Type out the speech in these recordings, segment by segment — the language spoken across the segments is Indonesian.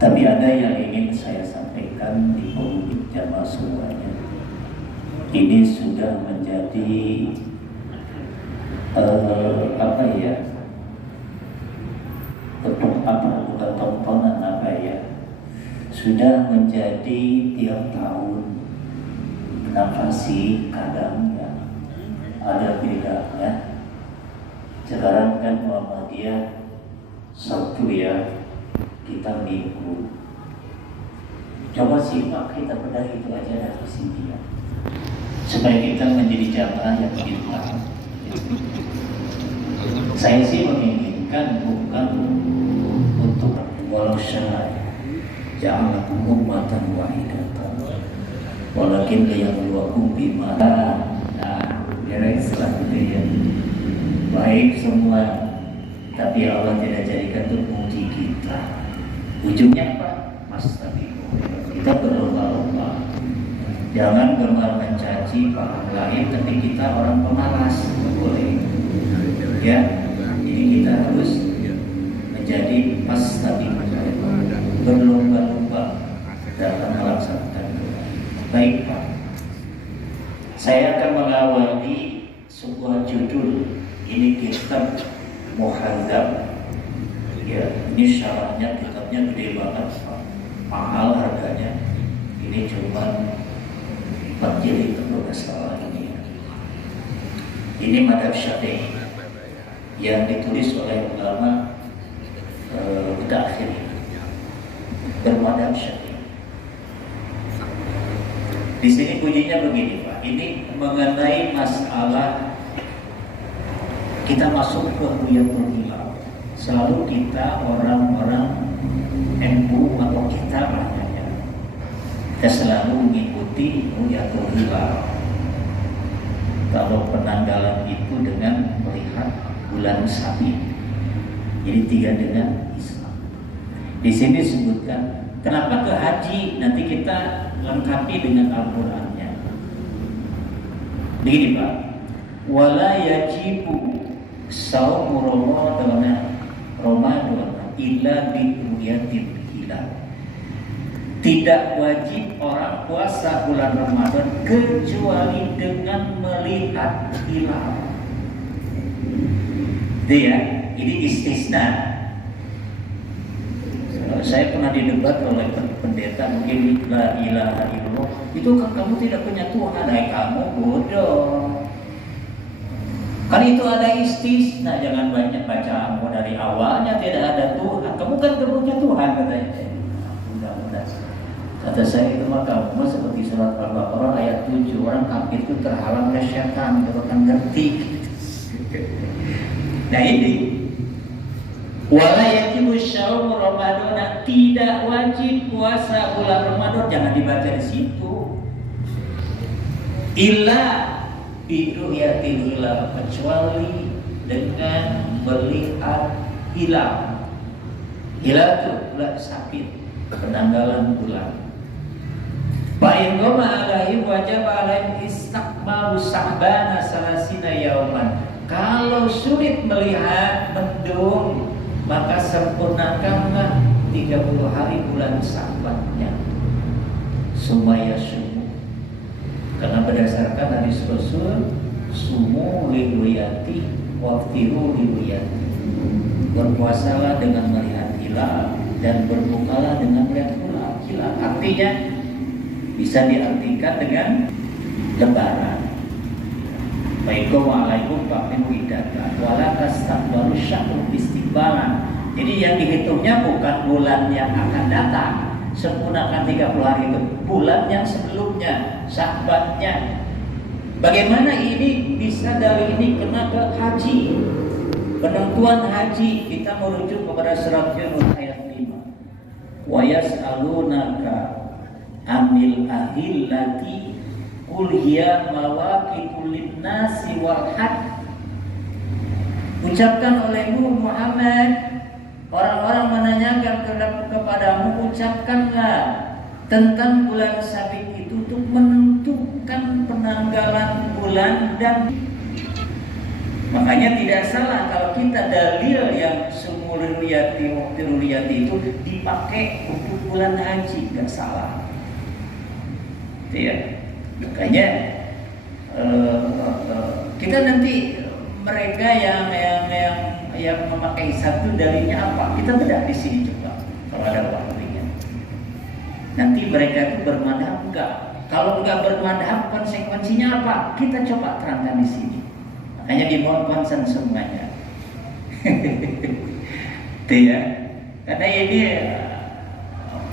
Tapi ada yang ingin saya sampaikan di publik jamaah semuanya. Ini sudah menjadi bukan tontonan sudah menjadi tiap tahun. Kenapa sih kadang ya ada bedanya? Sekarang kan Muhammadiyah Sabtu ya, kita Minggu. Coba simak, kita bedah itu aja dari sini ya, supaya kita menjadi jamaah yang beriman. Saya sih menginginkan bukan untuk walau syar'i ja'alakum ummatan wahidatan walakin liyabluwakum bima. Bereslah gitu ya. Baik semua, tapi Allah tidak jadikan untuk menguji kita. Ujungnya apa? Kita berlomba-lomba. Jangan gemar mencaci paham lain, tapi kita orang pemalas, boleh. Ya, jadi kita harus menjadi berlomba-lomba dalam melaksanakan doa. Baik Pak, saya akan mengawali sebuah judul. Ini kitab Muhadzab. Ya, ini syarahnya, kitabnya gede banget Pak, mahal harganya. Ini cuma 4 jilid kalau nggak salah ini. Ini madhab Syafi'i yang ditulis oleh ulama mutaakhir bermadhab Syafi'i. Di sini bunyinya begini Pak. Ini mengenai masalah kita masuk ke Ruyatul Hilal. Selalu kita orang-orang NU atau kita banyaknya, kita selalu mengikuti Ruyatul Hilal. Kalau penanggalan itu dengan melihat bulan sabit, jadi 3 dengan Islam. Di sini disebutkan kenapa ke haji, nanti kita lengkapi dengan Al-Qur'annya. Begini Pak, wala yajibu saumu Ramadan illa bi ru'yatil hilal. Tidak wajib orang puasa bulan Ramadan kecuali dengan melihat hilal. Dia, ini istisna. Saya pernah didebat oleh pendeta, mungkin la ilaha illallah itu kan kamu tidak punya Tuhan. Kamu bodoh. Kan itu ada istisna, jangan banyak baca mau dari awalnya tidak ada Tuhan. Kamu kan punya Tuhan katanya. Mudah-mudahan. Kata saya itu mah kamu seperti surat Al-Baqarah ayat 7, orang kafir itu terhalang oleh syaitan, kalau kan ngerti. Nah ini wala yajibu syaumu Ramadan, tidak wajib puasa bulan Ramadan, jangan dibaca di situ. Illa biru'yatil hilal, kecuali dengan melihat hilal. Hilal itu bulan sabit, penanggalan bulan. Fa'in goma alaihim wajib alaihim istakmalu sa'bana salasina yauman. Kalau sulit melihat mendung, maka sempurnakanlah 30 hari bulan Sya'bannya. Sumaya sumu. Karena berdasarkan hadis Rasul, sumu liwiyati waftiru liwiyati. Berpuasalah dengan melihat hilal dan berbukalah dengan melihat hilal. Artinya bisa diartikan dengan lebaran. Waalaikum iddatat wala tastaqbalu syahrul istiqbalan. Jadi yang dihitungnya bukan bulan yang akan datang, sempurnakan 30 hari itu, bulan yang sebelumnya, Sya'bannya. Bagaimana ini bisa dari ini kena ke haji? Penentuan haji kita merujuk kepada surat Yunus ayat 5. Wa yas'alunaka anil ahillati qul hiya mawaqitu lin-nasi wal hajj. Ucapkan olehmu Muhammad, orang-orang menanyakan kepadamu, ucapkanlah tentang bulan sabit itu untuk menentukan penanggalan bulan. Dan makanya tidak salah kalau kita dalil yang sumul waktu ruliyati itu dipakai untuk bulan haji, nggak salah. Itu ya. Makanya kita nanti mereka yang memakai satu darinya apa? Kita bedah di sini coba kalau ada waktunya. Nanti mereka itu bermadhab enggak? Kalau enggak bermadhab, konsekuensinya apa? Kita coba terangkan di sini. Makanya dimohon konsen semuanya. Itu ya. Karena ini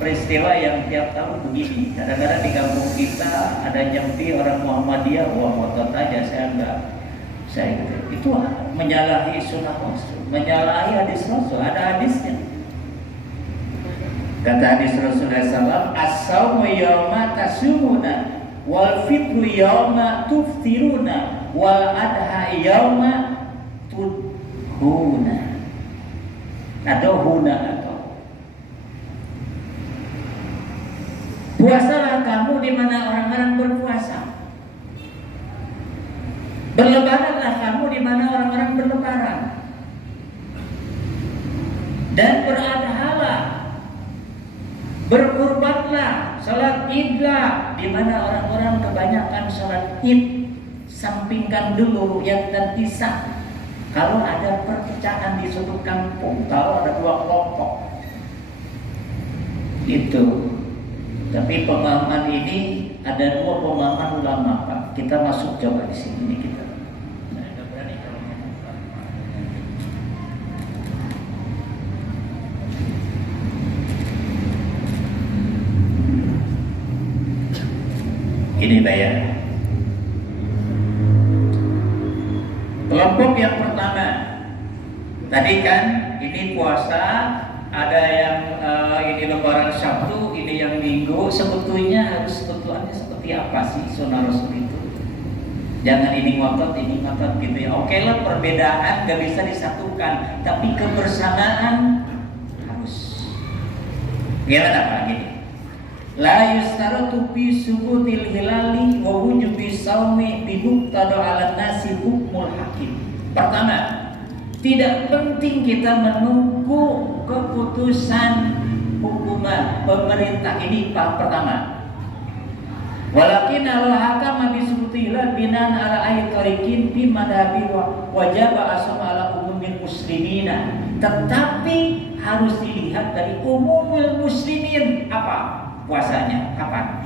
peristiwa yang tiap tahun begini. Kadang-kadang di kampung kita ada nyempi orang Muhammadiyah, wah ngotot aja saya itu menyalahi sunnah Rasul, menyalahi hadis Rasul. Ada hadisnya. Kata hadis Rasulullah SAW, as-sawmu yawma tasumuna, wal fitru yawma tuftiruna, wal adha yawma tudhuna. Atau huna atau puasalah kamu di mana orang-orang berpuasa. Berlebaranlah kamu di mana orang-orang berlebaran. Dan beradhalah, berkurbanlah, salat idlah di mana orang-orang kebanyakan salat id. Sampingkan dulu yang dan tisah. Kalau ada perpecahan di suatu kampung, kalau ada dua kelompok, itu. Tapi pemahaman ini ada dua pemahaman ulama, Pak. Kita masuk coba di sini kita. Ini bayar. Kelompok yang pertama, tadi kan ini puasa, ada yang ini lebaran Sabtu, ini yang Minggu. Sebetulnya sebetulnya seperti apa sih sunnah Rasul itu? Jangan ini ngotot gitu ya. Oke lah, perbedaan gak bisa disatukan, tapi kebersamaan harus. Gimana Pak? Gini. La yustaratu fi subutil hilali wa wujubi shaumi bi muqtada 'ala nasi hukmul hakim. Pertama, tidak penting kita menunggu keputusan hukuman pemerintah. Ini pertama. Walakin al-hakama bi subutil hilal binan 'ala ayyi tariqin fi madhabi wajaba asma 'ala umumil muslimina. Tetapi harus dilihat dari umumil muslimin. Apa? Puasanya kapan?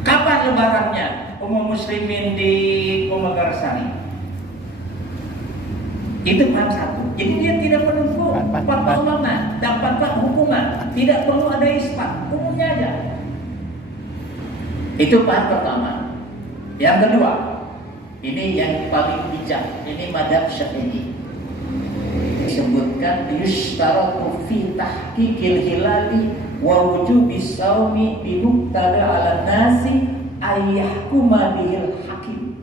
Kapan lebarannya? Umum muslimin di Komagarsari. Itu paham satu. Jadi dia tidak menunggu fatwa ulama, dapatlah hukuman, tidak perlu ada isbat, umumnya aja. Itu paham pertama. Yang kedua, ini yang paling bijak. Ini madhab Syafi'i. Disebutkan yustaratu fi tahqiqil hilali wa wujubi shaumi bi muqtada 'ala nasi ayyahkuma bihil hakim.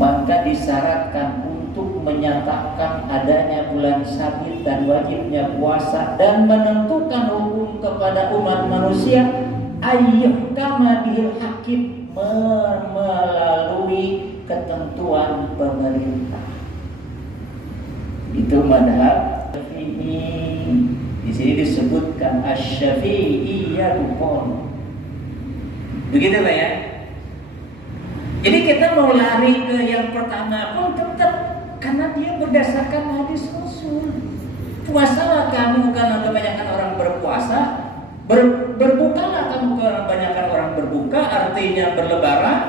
Maka disyaratkan untuk menyatakan adanya bulan sabit dan wajibnya puasa dan menentukan hukum kepada umat manusia ayyahkuma bihil hakim, melalui ketentuan pemerintah. Itu madhab Syafi'i. Di sini disebutkan asy-Syafi'iyyah qaul. Begitu Pak ya. Jadi kita mau lari ke yang pertama pun tetap karena dia berdasarkan hadis Rasul. Puasalah kamu karena kebanyakan orang berpuasa, berbukalah kamu karena kebanyakan orang berbuka, artinya berlebaran.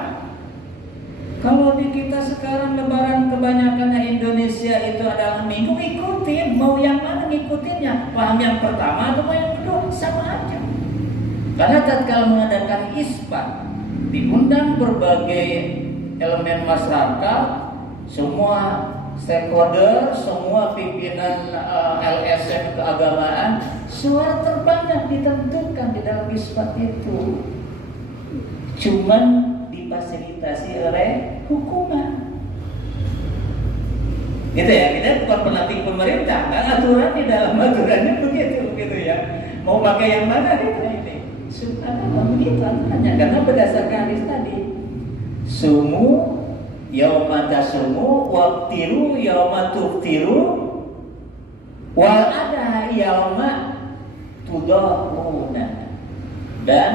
Kalau di kita sekarang lebaran kebanyakannya Indonesia itu adalah Minggu, ikutin. Mau yang mana ngikutinnya? Paham yang pertama atau yang kedua? Sama aja. Karena tatkala mengadakan isbat, diundang berbagai elemen masyarakat, semua stakeholder, semua pimpinan LSM keagamaan, suara terbanyak ditentukan di dalam isbat itu. Cuman difasilitasi oleh hukuman. Gitu ya, kita bukan pelatih pemerintah, kan aturan di dalam aturannya begitu ya. Mau pakai yang mana kita ini? Subhanallah, begitu aturannya karena berdasarkan hadis tadi. Sumu yauma tasumu waqtiru yauma tuftiru Wal ada yauma tudahuna, dan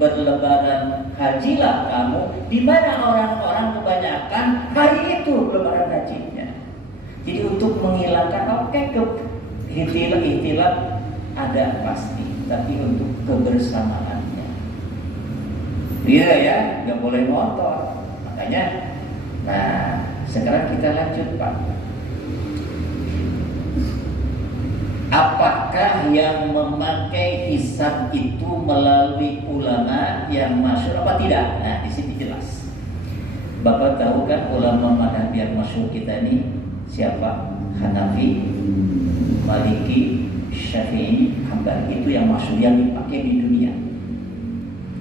berlebaran hajilah kamu, di mana orang-orang kebanyakan hari itu lebaran hajinya. Jadi untuk menghilangkan ikhtilaf ada pasti, tapi untuk kebersamaannya. Iya ya, nggak boleh motor. Makanya, nah sekarang kita lanjut Pak. Apakah yang memakai hisab itu melalui ulama yang masyhur apa tidak? Nah, di sini jelas. Bapak tahu kan ulama madhab yang masyhur kita ini siapa? Hanafi, Maliki, Syafi'i, Hambali, itu yang masyhur yang dipakai di dunia.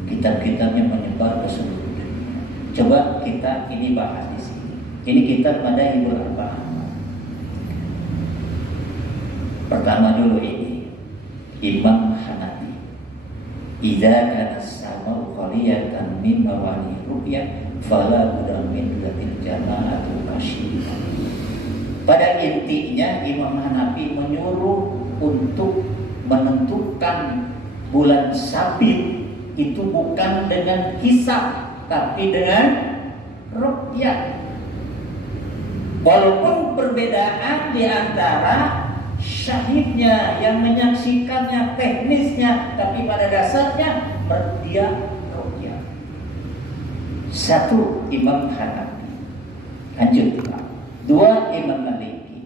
Kitab-kitabnya menyebar ke seluruh dunia. Coba kita ini bahas di sini. Ini kitab Madzhabul Arba'ah. Pertama dulu ini Imam Hanafi. Idza kana as-sama'u khaliyatan min mawani ru'yah fala budda min dzil jama'atu kasyif. Pada intinya Imam Hanafi menyuruh untuk menentukan bulan sabit itu bukan dengan hisab tapi dengan ru'yah. Walaupun perbedaan di antara syahidnya yang menyaksikannya, teknisnya, tapi pada dasarnya dia ru'yah. Satu Imam Hanafi. Lanjut Pak. Dua Imam Maliki.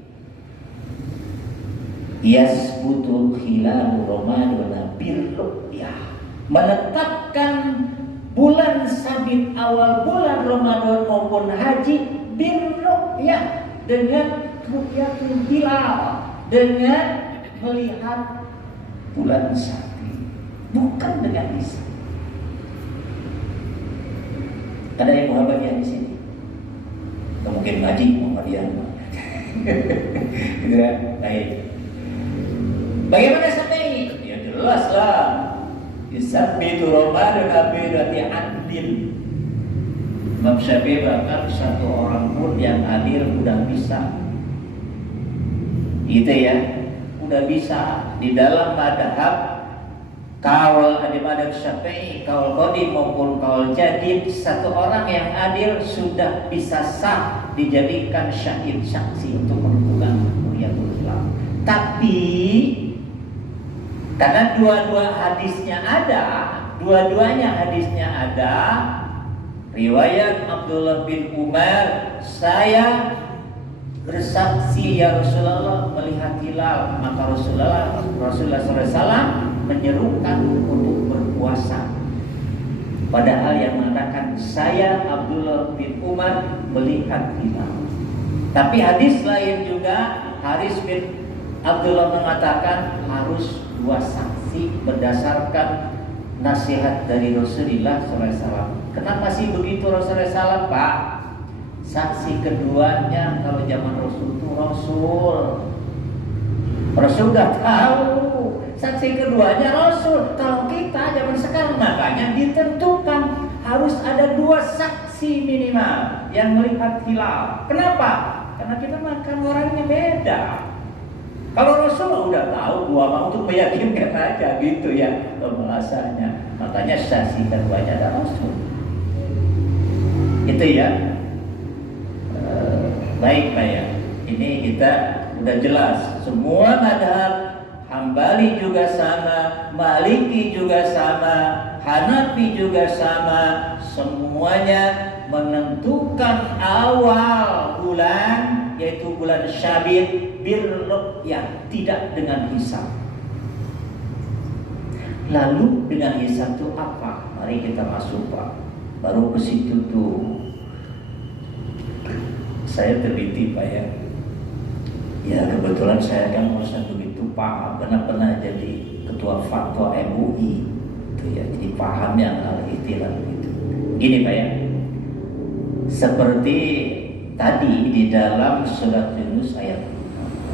Yasbutul khilalu Ramadan bil ru'yah. Menetapkan bulan sabit awal bulan Ramadan maupun haji bil ru'yah, dengan ru'yatul hilal, dengan melihat bulan sabit, bukan dengan hisab. Ada yang Muhammadiyah di sini? Mungkin ngaji Muhammadiyah. Gitu kan? Baik. Bagaimana sampai? Ya jelas lah. Yusabbitu Ramadan abidati adil. Imam Syafi'i bahkan satu orang pun yang adil udah bisa. Gitu ya, udah bisa di dalam madhab kaul ada madhab Syafi'i, kaul qadim maupun kaul jadid, satu orang yang adil sudah bisa sah dijadikan syahid, saksi untuk menentukan ru'yatul hilal. Tapi karena dua-duanya hadisnya ada, riwayat Abdullah bin Umar, saya bersaksi ya Rasulullah melihat hilal, maka Rasulullah SAW menyerukan untuk berpuasa. Padahal yang mengatakan saya Abdullah bin Umar melihat hilal. Tapi hadis lain juga Haris bin Abdullah mengatakan harus dua saksi berdasarkan nasihat dari Rasulullah SAW. Kenapa sih begitu Rasulullah SAW, Pak? Saksi keduanya kalau zaman Rasul itu Rasul udah tahu. Saksi keduanya Rasul. Kalau kita zaman sekarang makanya ditentukan harus ada dua saksi minimal yang melihat hilal. Kenapa? Karena kita makan orangnya beda. Kalau Rasul udah tahu, dua mau untuk meyakinkan aja gitu ya pembahasannya. Makanya saksi keduanya ada Rasul. Itu ya. Baik Pak ya. Ini kita udah jelas. Semua madhab, Hambali juga sama, Maliki juga sama, Hanafi juga sama. Semuanya menentukan awal bulan, yaitu bulan Syabit, bil ru'yah, tidak dengan hisab. Lalu dengan hisab itu apa? Mari kita masuk Pak. Baru ke situ tuh saya teliti Pak ya. Ya kebetulan saya kan merasa begitu paham karena pernah jadi ketua fatwa MUI itu ya, jadi paham yang al-ihtilaf itu. Gini Pak ya, seperti tadi di dalam surat Yunus ayat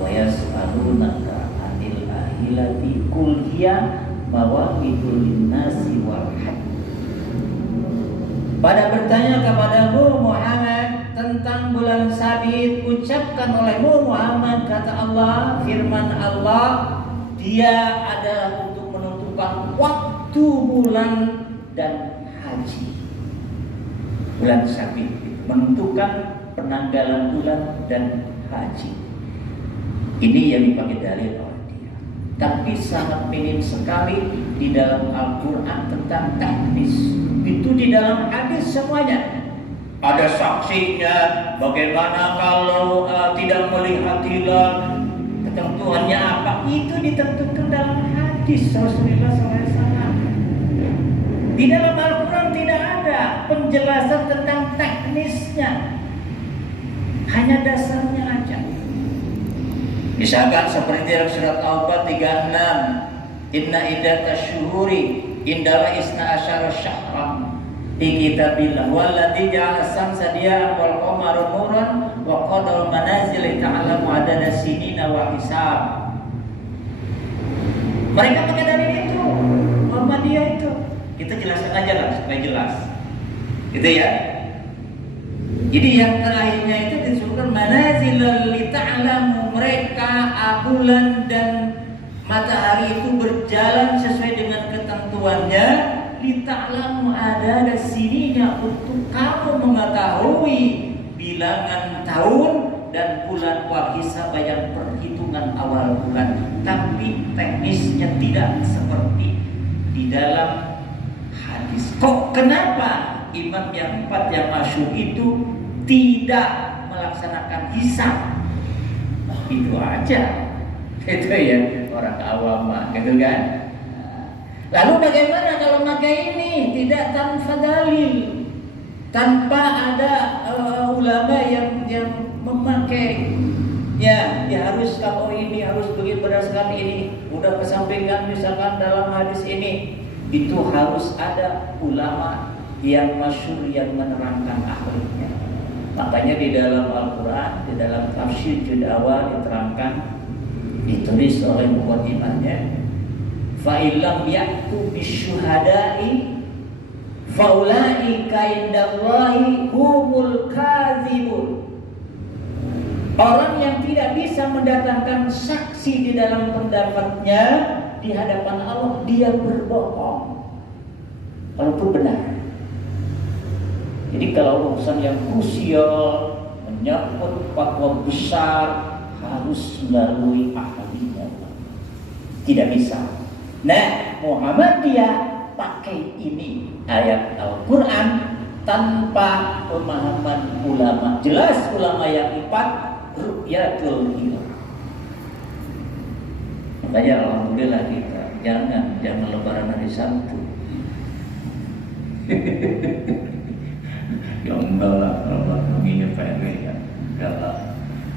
wa yas'alunaka 'anil ahillati qul hiya mawaqitul linnasi wal hajj. Pada bertanya kepadamu Muhammad tentang bulan bulan sabit, ucapkan olehmu Muhammad, kata Allah, firman Allah, dia adalah untuk menentukan waktu bulan dan haji. Bulan sabit menentukan penanggalan bulan dan haji. Ini yang dipakai dalil oleh dia. Tapi sangat minim sekali di dalam Al-Quran tentang teknis. Itu di dalam hadis semuanya. Ada saksinya, bagaimana kalau tidak melihat hilal, ketentuannya apa? Itu ditentukan dalam hadis Rasulullah SAW. Di dalam Al-Quran tidak ada penjelasan tentang teknisnya, hanya dasarnya aja. Misalkan seperti dalam surat Taubah 36, Inna iddatash syuhuri indala isna asyara syahram fi kitabillah walladzi ja'ala samsa diya'an wal qamara nuran wa qadara manazil ta'lamu adada sinina wa hisab. Mereka pakai dalil itu, Muhammadiyah itu. Kita jelaskan aja lah supaya jelas. Gitu ya. Jadi yang terakhirnya itu disebutkan manazil li ta'lamu, mereka bulan dan matahari itu berjalan sesuai dengan ketentuannya. Lita'lamu ada sininya, untuk kamu mengetahui bilangan tahun dan bulan wahisab yang perhitungan awal bulan. Tapi teknisnya tidak seperti di dalam hadis. Kok kenapa imam yang 4 yang masyhur itu tidak melaksanakan hisab? Itu aja. Itu ya orang awam gitu kan. Lalu bagaimana kalau pakai ini tidak tanpa dalil, tanpa ada ulama yang memakai ya harus kalau ini harus begitu berdasarkan ini, udah kesampaikan misalkan dalam hadis ini, itu harus ada ulama yang masyhur yang menerangkan akhirnya. Makanya di dalam Al-Quran, di dalam tafsir juz awal diterangkan, ditulis oleh muqaddimahnya, fa illam ya'tu bisyuhada'i faulaika indallahi humul kadzibun. Orang yang tidak bisa mendatangkan saksi di dalam pendapatnya di hadapan Allah, dia berbohong walaupun benar. Jadi kalau urusan yang krusial menyangkut fatwa besar harus melalui ahlinya, tidak bisa. Nah, Muhammadiyah pakai ini ayat Al-Quran tanpa pemahaman ulama. Jelas ulama yang 4 ru'yatul hilal. Makanya alhamdulillah kita jangan lebaran hari Sabtu. Ya enggak lah, kalau begini pendek ya, enggak lah.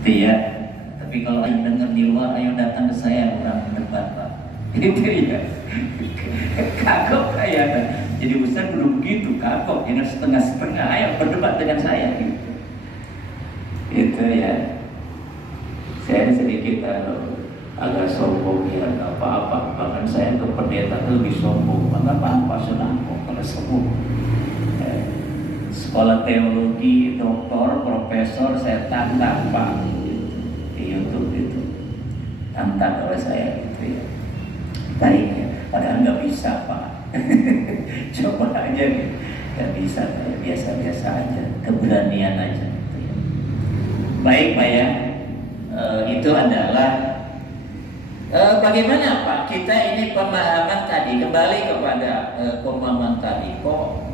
Iya. Tapi kalau ayo dengar di luar, ayo datang ke saya, orang debat Pak. Itu ya. Kagok kayak. Jadi Ustaz belum begitu, kagok. Jangan setengah-setengah, ayo berdebat dengan saya. Itu ya. Saya sedikit agak sombong ya, enggak apa-apa. Bahkan saya ke pendeta itu lebih sombong. Apa-apa senang kok kalau sombong. Sekolah teologi, doktor, profesor, saya tantang Pak di YouTube itu, tantang oleh saya gitu ya. Baik ya, padahal nggak bisa Pak. Coba aja, nggak bisa, biasa-biasa aja, keberanian aja. Gitu ya. Baik Pak ya, itu adalah bagaimana Pak kita ini pemahaman tadi, kembali kepada pemahaman tadi kok.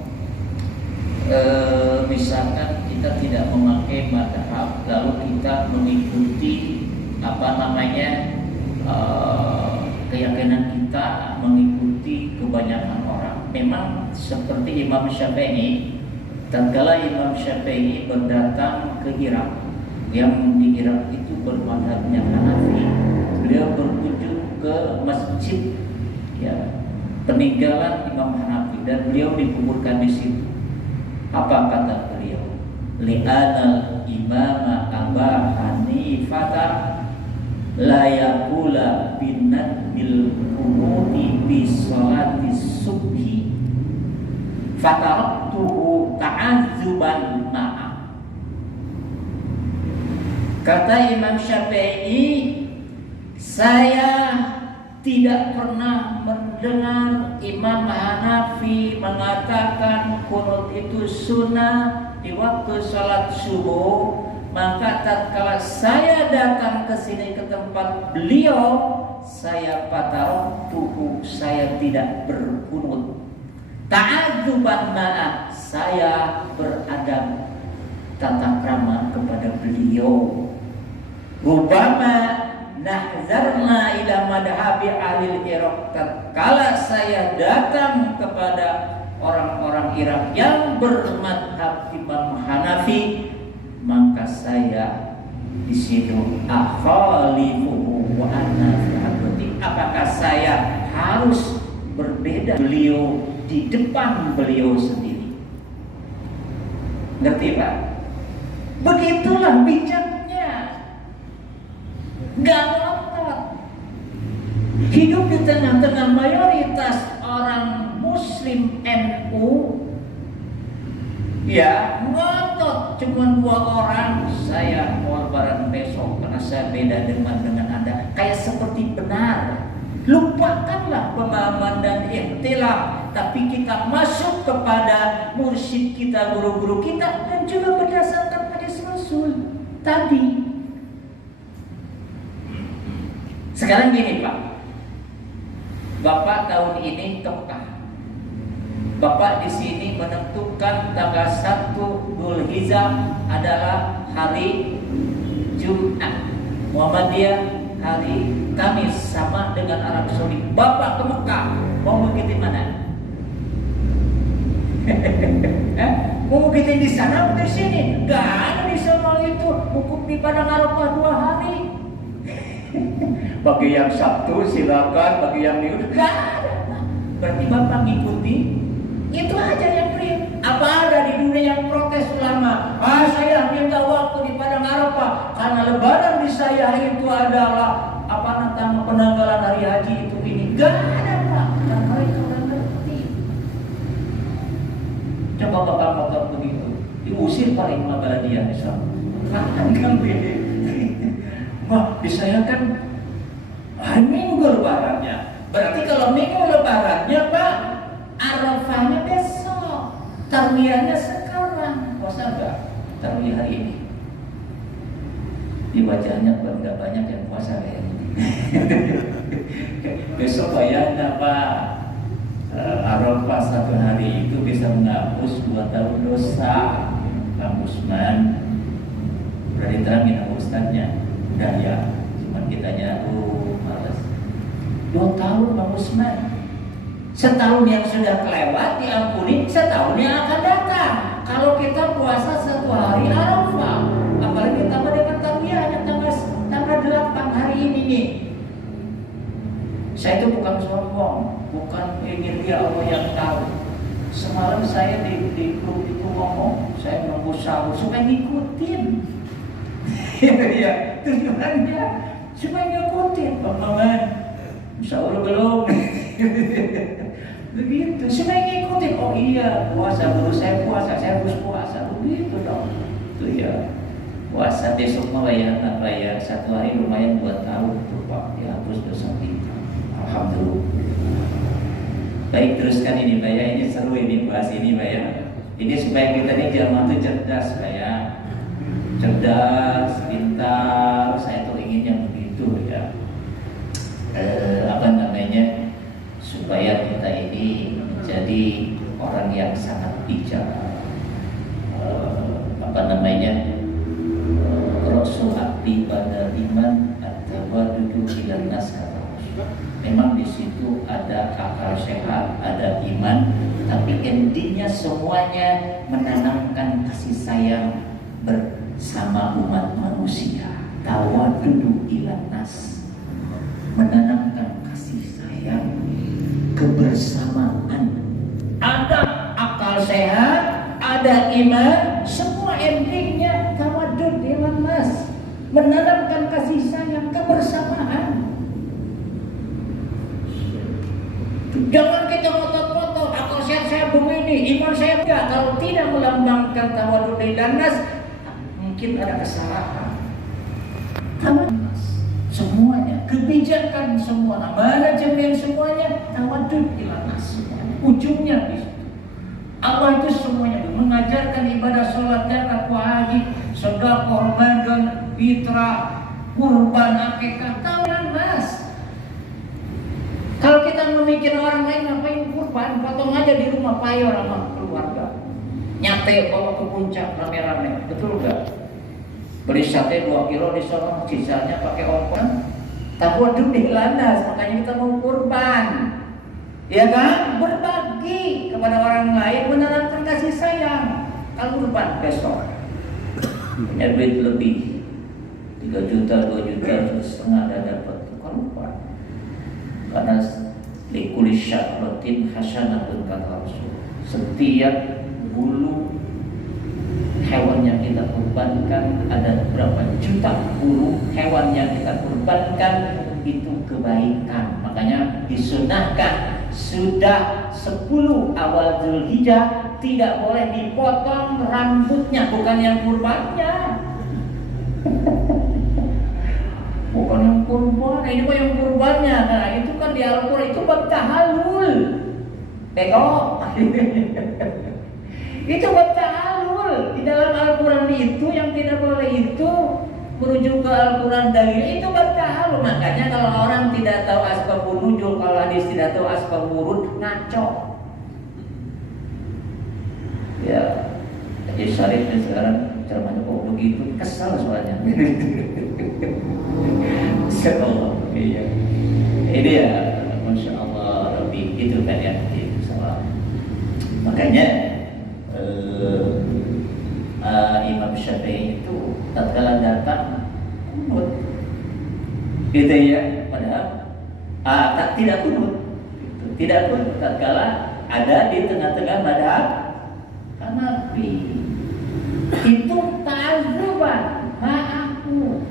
Misalkan kita tidak memakai madhab, lalu kita mengikuti keyakinan kita mengikuti kebanyakan orang. Memang seperti Imam Syafi'i, tatkala Imam Syafi'i berdatang ke Irak, yang di Irak itu bermadhabnya Hanafi, beliau berkunjung ke masjid ya peninggalan Imam Hanafi dan beliau dikuburkan di situ. Apa kata beliau? Li'anal imama Aba Hanifata la yaqula binadbil qunudi bi sholati subhi fataraktuhu ta'azzuban ma'a. Kata Imam Syafi'i, saya tidak pernah mendengar Imam Hanafi mengatakan kunut itu sunnah di waktu sholat subuh. Maka tatkala saya datang ke sini ke tempat beliau, saya fataratuhu, saya tidak berkunut. Ta'adzuban ma'a, saya beradab tata krama kepada beliau. Rubama nahzarna ila madhabi ahli Irak, tatkala saya datang kepada orang-orang Irak yang bermadhab Imam Hanafi, maka saya di situ akhalifuhu wa ana fi hadrati, apakah saya harus berbeda beliau di depan beliau sendiri? Ngerti Pak? Begitulah bijaknya, gak ngotot. Hidup di tengah-tengah mayoritas orang Muslim NU, ya ngotot cuma 2 orang. Saya mau lebaran besok karena saya beda dengan Anda. Kayak seperti benar. Lupakanlah pemahaman dan ikhtilaf, tapi kita masuk kepada mursyid kita, guru-guru kita, dan juga berdasarkan hadis Rasul tadi. Sekarang gini Pak, Bapak tahun ini ke Mekah. Bapak di sini menentukan tanggal 1 Dzulhijjah adalah hari Jumat. Muhammadiyah hari Kamis sama dengan Arab Saudi. Bapak ke Mekah, mau begitu mana? Mau begitu di sana atau di sini? Gak ada di sana itu. Wukuf di Padang Arafah 2 hari. Bagi yang Sabtu silakan, bagi yang Minggu gak ada. Berarti Bapak ngikuti itu aja yang real. Apa ada di dunia yang protes ulama? Saya minta waktu di Padang Arafah karena lebaran di saya itu adalah nama penanggalan hari haji itu ini. Gak ada Pak, dan mereka udah ngerti. Coba Bapak motor begitu, diusir paling mabalah dia misalnya. Kan beda. Wah, di saya kan hari Minggu lebarannya. Berarti kalau Minggu lebarannya Pak, Arafahnya besok, tarwiyahnya sekarang. Puasa enggak? Tarwiyah hari ini. Di wajahnya enggak banyak yang puasa ya. Besok bayarnya Pak, Arafah 1 hari itu bisa menghapus 2 tahun dosa. Bang Usman udah diterangin sama ustadznya, udah ya, cuma kitanya malas. 2 tahun Bang Usman, setahun yang sudah kelewat diampuni, setahun yang akan datang. Kalau kita puasa 1 hari Arafah, apalagi tambah dengan tarwiyahnya tanggal 8 hari ini nih. Saya itu bukan sombong, bukan ingin dia Allah yang tahu. Semalam saya di grup itu ngomong, saya menunggu sahur supaya ngikutin. Ya, tujuannya supaya ngikutin. Bang, sahur belum? Begitu, supaya ngikutin. Oh iya, puasa dulu saya puasa, saya harus puasa. Begitu dong. Itu ya. Puasa besok malah ya, 1 hari lumayan 2 tahun tuh Pak, dihapus dosa kita. Alhamdulillah. Baik, teruskan ini Pak ya, ini seru ini bahas ini Pak ya. Ini supaya kita ini jamaah itu cerdas Pak ya. Cerdas, pintar, saya tuh inginnya begitu ya. Supaya kita ini menjadi orang yang sangat bijak. Rasul abdi pada iman at-tawadudu ilan nas. Memang di situ ada akal sehat, ada iman, tapi endingnya semuanya menanamkan kasih sayang bersama umat manusia. Tawadudu ilan nas, menanamkan kasih sayang, kebersamaan. Ada akal sehat, ada iman, semua endingnya tawadud ilan nas, menanamkan kasih sayang, kebersamaan. Jangan kita ngotot-ngotot, akal sehat saya begini, iman saya enggak. Kalau tidak melambangkan tawadud dan nas, mungkin ada kesalahan. semuanya, kebijakan semua, manajemen semuanya, tawadud ila nas semuanya. Ujungnya di situ. Allah itu semuanya mengajarkan ibadah sholat, zakat, haji, sedekah, Ramadan, fitrah, kurban, akikah, tawanan nas. Kalau kita memikir orang lain ngapain kurban, potong aja di rumah payor sama keluarga. Nyate bawa ke puncak rame-rame, betul gak? Beli sate 2 kilo di sana, sisanya pakai ongkos. Tawadud di lanas, makanya kita mau kurban. Ya kan? Berbagi kepada orang lain, menerangkan kasih sayang. Kalau kurban besok punya duit lebih 3 juta, 2 juta, 1,5 dah dapat kurban. Karena likuli syahratin hasanatun kata Rasul. Setiap bulu hewan yang kita kurbankan, ada berapa juta bulu hewan yang kita kurbankan, itu kebaikan. Makanya disunahkan sudah 10 awal Dzulhijjah tidak boleh dipotong rambutnya, bukan yang kurbannya. Bukan yang kurban, ini mah yang kurbannya. Nah, itu kan di Al-Quran itu bab tahallul. Bego. Itu bab tahallul. Di dalam Al-Quran itu yang tidak boleh itu merujuk ke Al-Quran dalil itu bab tahallul. Makanya kalau orang tidak tahu asbabun nuzul, kalau hadis tidak tahu asbabun wurud, ngaco. Ya, jadi syarifnya sekarang ceramahnya kok begitu, kesal soalnya. Insyaallah, iya. Ini ya, masya Allah, lebih itu kan ya, itu salah. Makanya Imam Syafi'i itu tatkala datang kunut, gitu ya. Padahal tidak kunut, tidak kunut tatkala ada di tengah-tengah madhab Hanafi. Itu ta'azzuban, ma'aku.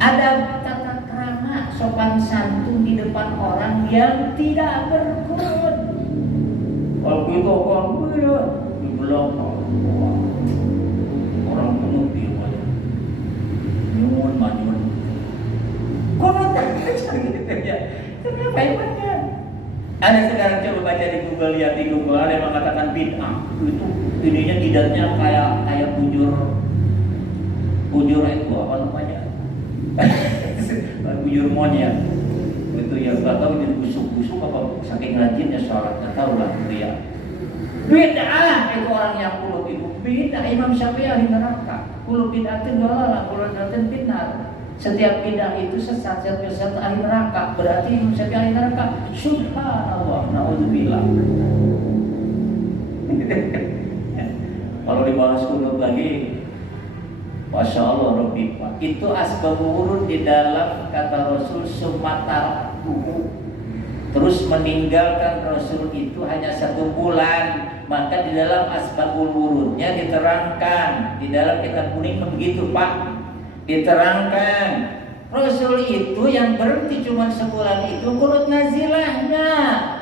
Ada tata krama sopan santun di depan orang yang tidak berkunut. Kalau kita orang beda di belakang orang kunut dia banyak. Nyuwun manyun. Kunut aja gitu ya. Kenapa hebatnya? Ada sekarang coba baca di Google, lihat di Google ada yang mengatakan bid'ah. Itu ininya jidatnya kayak bujur itu apa namanya? Bujur monyet itu ya, nggak tahu jadi busuk-busuk apa saking rajinnya sholat, nggak tahu lah itu ya. Bid'ah itu orang yang kunut itu bid'ah. Imam Syafi'i ahli neraka. Kullu bid'atin dhalalah, kullu dhalatin finnar. Setiap bid'ah itu sesat, setiap sesat ahli neraka. Berarti Imam Syafi'i ahli neraka. Subhanallah, naudzubillah. Kalau dibahas kunut lagi, Masya Allah, Rabbi, itu asbabul wurud di dalam kata Rasul sumatar tubuh. Terus meninggalkan Rasul itu hanya 1 bulan. Maka di dalam asbabul wurudnya diterangkan, di dalam kitab kuning begitu Pak, diterangkan Rasul itu yang berhenti cuma sebulan itu kunut nazilahnya.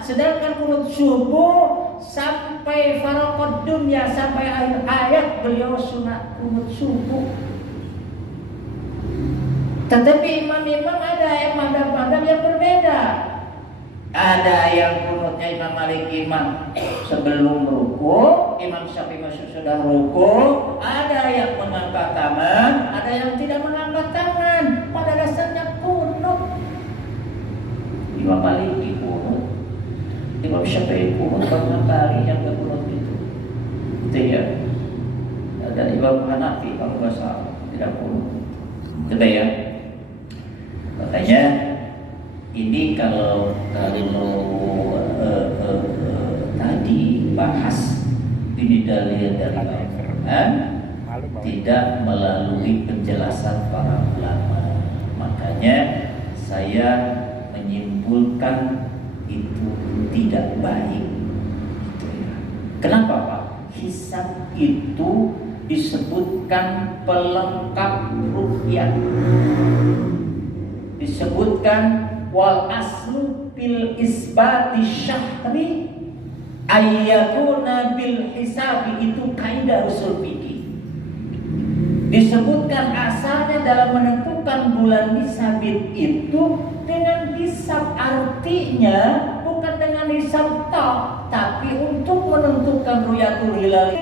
Sedangkan kunut subuh sampai faraqad dunya, sampai akhir ayat beliau sunat kunut subuh. Tetapi imam-imam ada yang madhab-madhab yang berbeda. Ada yang kunutnya Imam Malik imam sebelum ruku, Imam Syafi'i sudah ruku. Ada yang mengangkat tangan, ada yang tidak mengangkat tangan. Pada dasarnya kunut. Imam Malik kunut, Imam Syafi'i kunut, banyak kali yang kunut itu. Itu ya. Dan Imam Hanafi kalau nggak salah tidak kunut. Itu ya. Makanya ini kalau tadi bahas ini dalil dari Al-Quran tidak melalui penjelasan para ulama. Makanya saya menyimpulkan itu tidak baik. Kenapa Pak? Hisab itu disebutkan pelengkap ruqyah. Disebutkan wal aslu bil isbati syahri ayyakuna bil hisabi, itu kaidah usul fikih. Disebutkan asalnya dalam menentukan bulan Nisabit itu dengan hisab, artinya bukan dengan hisab tok, tapi untuk menentukan ru'yatul hilal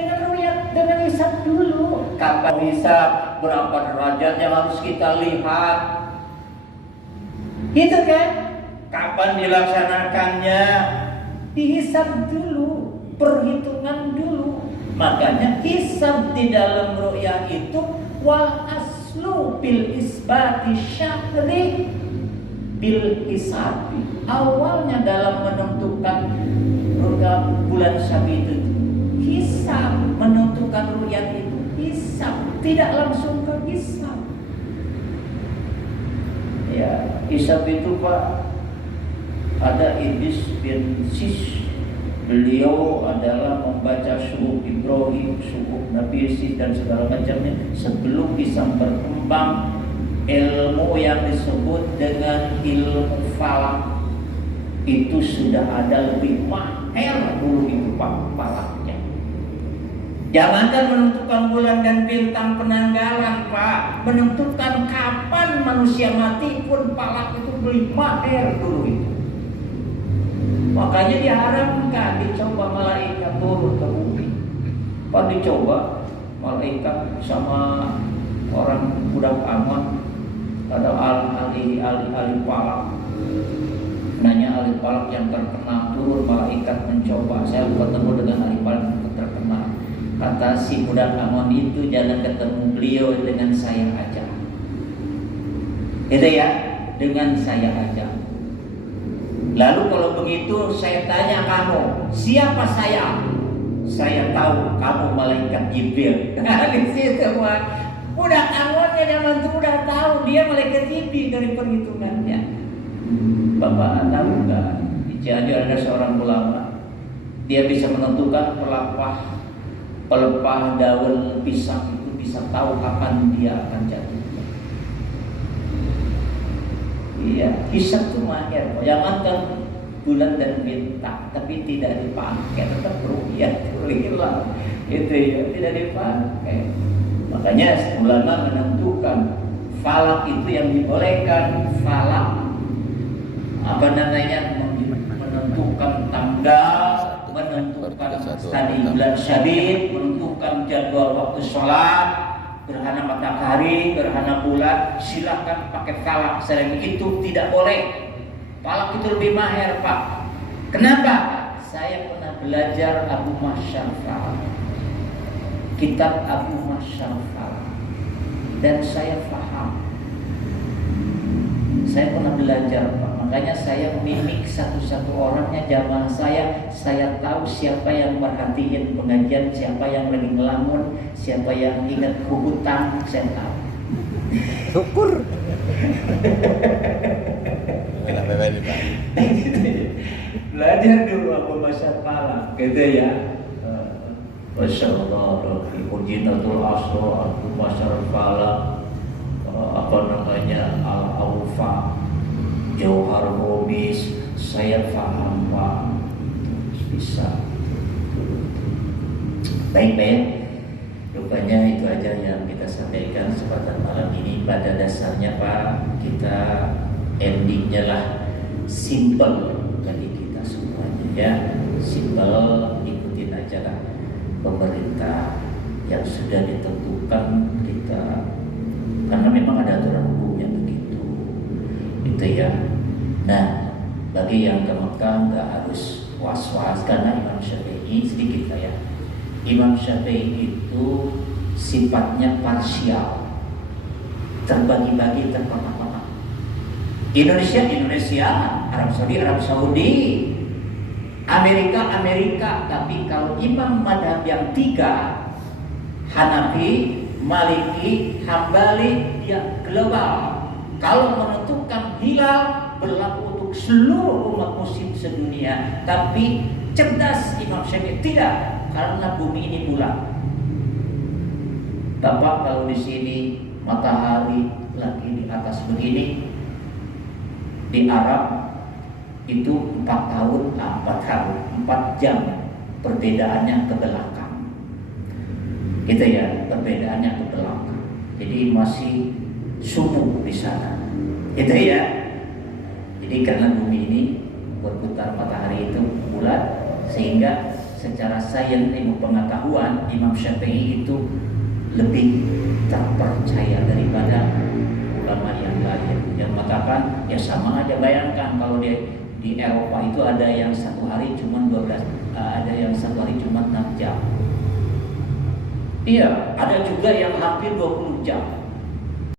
dengan hisab dulu. Kapan hisab, berapa derajat yang harus kita lihat, gitu kan? Kapan dilaksanakannya, dihisab dulu, perhitungan dulu. Makanya hisab di dalam ru'yah itu wal aslu bil isbati syahri bil hisabi. Awalnya dalam menentukan ru'yah bulan Syawal itu hisab, menentukan ru'yah itu hisab, tidak langsung ke hisab. Ya, hisab itu Pak, ada Idris bin Sis. Beliau adalah membaca suhuf Ibrahim, suhuf Nabi Yusuf dan segala macamnya sebelum bisa berkembang ilmu yang disebut dengan ilmu falak. Itu sudah ada, lebih mahir dulu itu Pak falaknya. Jangankan menentukan bulan dan bintang penanggalan Pak, menentukan kapan manusia mati pun falak itu lebih mahir dulu itu. Makanya diharamkan dicoba malaikat turun ke bumi. Pak, dicoba malaikat sama orang budak aman, ada ahli palak. Nanya ahli palak yang terkenal, turun malaikat mencoba. Saya bertemu dengan ahli palak yang terkenal. Kata si budak aman itu, jangan ketemu beliau, dengan saya aja. Itu ya, dengan saya aja. Lalu kalau begitu saya tanya kamu, siapa saya? Saya tahu kamu malaikat Jibril. Di situ Pak, udah kawannya zaman itu udah tahu dia malaikat Jibril dari perhitungannya. Bapak tahu nggak? Di Cianjur ada seorang ulama, dia bisa menentukan pelepah daun pisang itu bisa tahu kapan dia akan jatuh. Iya, hisab itu mahir. Jangankan bulan dan bintang, tapi tidak dipakai, tetap ru'yatul hilal. Itu ya, tidak dipakai. Makanya ulama menentukan falak itu yang dibolehkan, falak apa namanya, menentukan tanggal, menentukan tadi bulan Syawal, menentukan jadwal waktu sholat, gerhana matahari, gerhana bulan, silakan pakai falak. Selain itu tidak boleh. Falak itu lebih mahir Pak. Kenapa? Saya pernah belajar Abu Masyar Falak, kitab Abu Masyar Falak, dan saya paham. Saya pernah belajar Pak. Makanya saya mimik satu-satu orangnya jamaah saya tahu siapa yang merhatiin pengajian, siapa yang lagi ngelamun, siapa yang ingat hutang, saya tahu. Syukur. Belajar dulu Abu Masyar Falak, gitu ya. Masya Allah, Ujinatul Asro, Abu Masyar Falak, apa namanya, Al-Awfa, Jauhar Bobis, saya paham Pak, bisa. Baik-baik, rupanya itu aja yang kita sampaikan kesempatan malam ini. Pada dasarnya Pak, kita endingnya lah simple bagi kita semuanya ya. Simple, ikutin aja lah pemerintah yang sudah ditentukan kita, karena memang ada aturan hukumnya begitu. Itu ya. Nah, bagi yang ke Mekah nggak harus was-was, karena Imam Syafi'i sedikit ya. Imam Syafi'i itu sifatnya parsial, terbagi-bagi, terkotak-kotak. Indonesia, Arab Saudi, Amerika. Tapi kalau imam madhab yang tiga, Hanafi, Maliki, Hambali, dia global. Kalau menentukan hilal berlaku untuk seluruh umat muslim sedunia. Tapi cerdas Imam Syafi'i tidak, karena bumi ini bulat. Bapak kalau di sini matahari lagi di atas begini, di Arab itu 4 jam perbedaannya ke belakang. Gitu ya, perbedaannya ke belakang. Jadi masih subuh di sana. Itu ya. Jadi karena bumi ini berputar, matahari itu bulat, sehingga secara sains ilmu pengetahuan Imam Syafi'i itu lebih terpercaya daripada ulama yang lain yang mengatakan ya sama aja. Bayangkan kalau di Eropa itu ada yang satu hari cuma 12, ada yang satu hari cuma 6 jam. Iya, ada juga yang hampir 20 jam.